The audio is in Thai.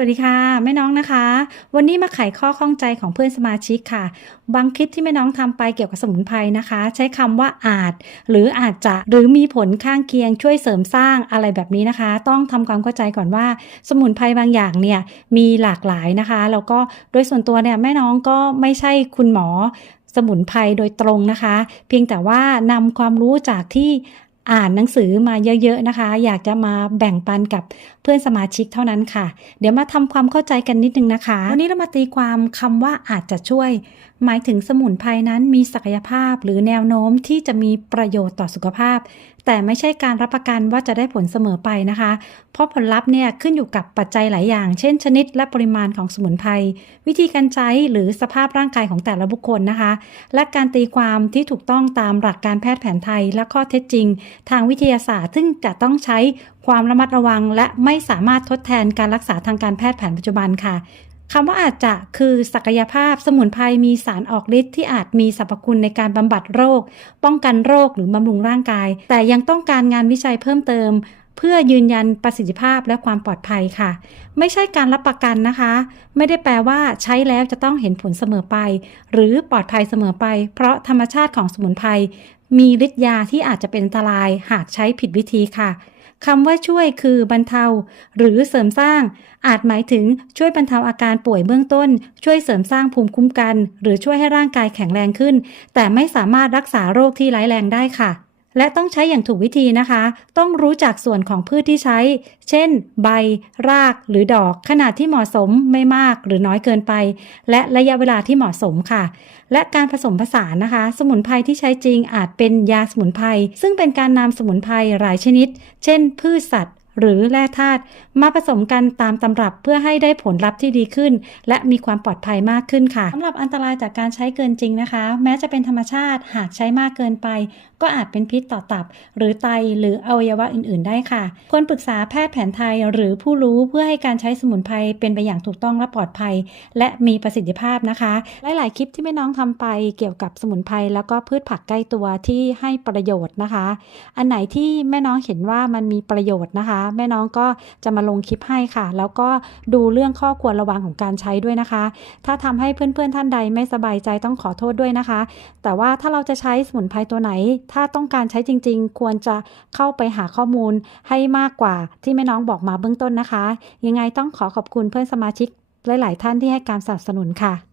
วัสดีค่ะแม่น้องนะคะ วันนี้มาไขข้อข้องใจของเพื่อนสมาชิกค่ะ บางคลิปที่แม่น้องทำไปเกี่ยวกับสมุนไพรนะคะ ใช้คำว่าอาจ หรืออาจจะหรือมีผลข้างเคียงช่วยเสริมสร้างอะไรแบบนี้นะคะ ต้องทำความเข้าใจก่อนว่า สมุนไพรบางอย่างเนี่ยมีหลากหลายนะคะแล้วก็โดยส่วนตัวเนี่ยแม่น้องก็ไม่ใช่คุณหมอสมุนไพรโดยตรงนะคะ เพียงแต่ว่านำความรู้จากที่ อ่านหนังสือมาเยอะๆนะคะ อยากจะมาแบ่งปันกับเพื่อนสมาชิกเท่านั้นค่ะ เดี๋ยวมาทำความเข้าใจกันนิดนึงนะคะ วันนี้เรามาตีความคำว่าอาจจะช่วย หมายถึงสมุนไพรนั้นมีศักยภาพหรือแนวโน้มที่จะมีประโยชน์ต่อสุขภาพแต่ไม่ใช่การรับประกันว่าจะได้ผลเสมอไปนะคะ เพราะผลลัพธ์เนี่ยขึ้นอยู่กับปัจจัยหลายอย่าง เช่น ชนิดและปริมาณของสมุนไพร วิธีการใช้หรือสภาพร่างกายของแต่ละบุคคลนะคะ และการตีความที่ถูกต้องตามหลักการแพทย์แผนไทยและข้อเท็จจริง ทางวิทยาศาสตร์ ซึ่งจะต้องใช้ความระมัดระวัง และไม่สามารถทดแทนการรักษาทางการแพทย์แผนปัจจุบันค่ะ คำว่าอาจจะคือศักยภาพสมุนไพรมีสารออกฤทธิ์ที่อาจมีสรรพคุณในการบำบัดโรค ป้องกันโรคหรือบำรุงร่างกาย แต่ยังต้องการงานวิจัยเพิ่มเติม เพื่อยืนยันประสิทธิภาพและความปลอดภัยค่ะ ไม่ใช่การรับประกันนะคะ ไม่ได้แปลว่าใช้แล้วจะต้องเห็นผลเสมอไป หรือปลอดภัยเสมอไป เพราะธรรมชาติของสมุนไพรมีฤทธิ์ยาที่อาจจะเป็นอันตรายหากใช้ผิดวิธีค่ะ คำว่าช่วยคือบรรเทา หรือเสริมสร้าง อาจหมายถึงช่วยบรรเทาอาการป่วยเบื้องต้น ช่วยเสริมสร้างภูมิคุ้มกัน หรือช่วยให้ร่างกายแข็งแรงขึ้น แต่ไม่สามารถรักษาโรคที่ร้ายแรงได้ค่ะ และต้องใช้อย่างถูกวิธีนะคะ ต้องรู้จักส่วนของพืชที่ใช้ เช่น ใบ ราก หรือดอก ขนาดที่เหมาะสมไม่มากหรือน้อยเกินไป และระยะเวลาที่เหมาะสมค่ะ และการผสมผสานนะคะ สมุนไพรที่ใช้จริงอาจเป็นยาสมุนไพร ซึ่งเป็นการนำสมุนไพรหลายชนิด เช่น พืชสัตว์ หรือแร่ธาตุมาผสมกันตามตำรับเพื่อให้ได้ผลลัพธ์ที่ดีขึ้น และมีความปลอดภัยมากขึ้นค่ะสำหรับอันตรายจากการใช้เกินจริงนะคะ แม้จะเป็นธรรมชาติหากใช้มากเกินไป ก็อาจเป็นพิษต่อตับ หรือไตหรืออวัยวะอื่น ๆ ได้ค่ะ ควรปรึกษาแพทย์แผนไทยหรือผู้รู้เพื่อให้การใช้สมุนไพรเป็นไปอย่างถูกต้องและปลอดภัย และมีประสิทธิภาพนะคะหลายๆคลิปที่แม่น้องทำไปเกี่ยวกับสมุนไพรแล้วก็พืชผักใกล้ตัวที่ให้ประโยชน์นะคะ อันไหนที่แม่น้องเห็นว่ามันมีประโยชน์นะคะแม่น้องก็จะมาลงคลิปให้ค่ะ แล้วก็ดูเรื่องข้อควรระวังของการใช้ด้วยนะคะ ถ้าทำให้เพื่อนๆท่านใดไม่สบายใจต้องขอโทษด้วยนะคะ แต่ว่าถ้าเราจะใช้สมุนไพรตัวไหน ถ้าต้องการใช้จริง ๆ ควรจะเข้าไปหาข้อมูลให้มากกว่าที่แม่น้องบอกมาเบื้องต้นนะคะ ยังไงต้องขอขอบคุณเพื่อนสมาชิกหลาย ๆ ท่านที่ให้การสนับสนุนค่ะ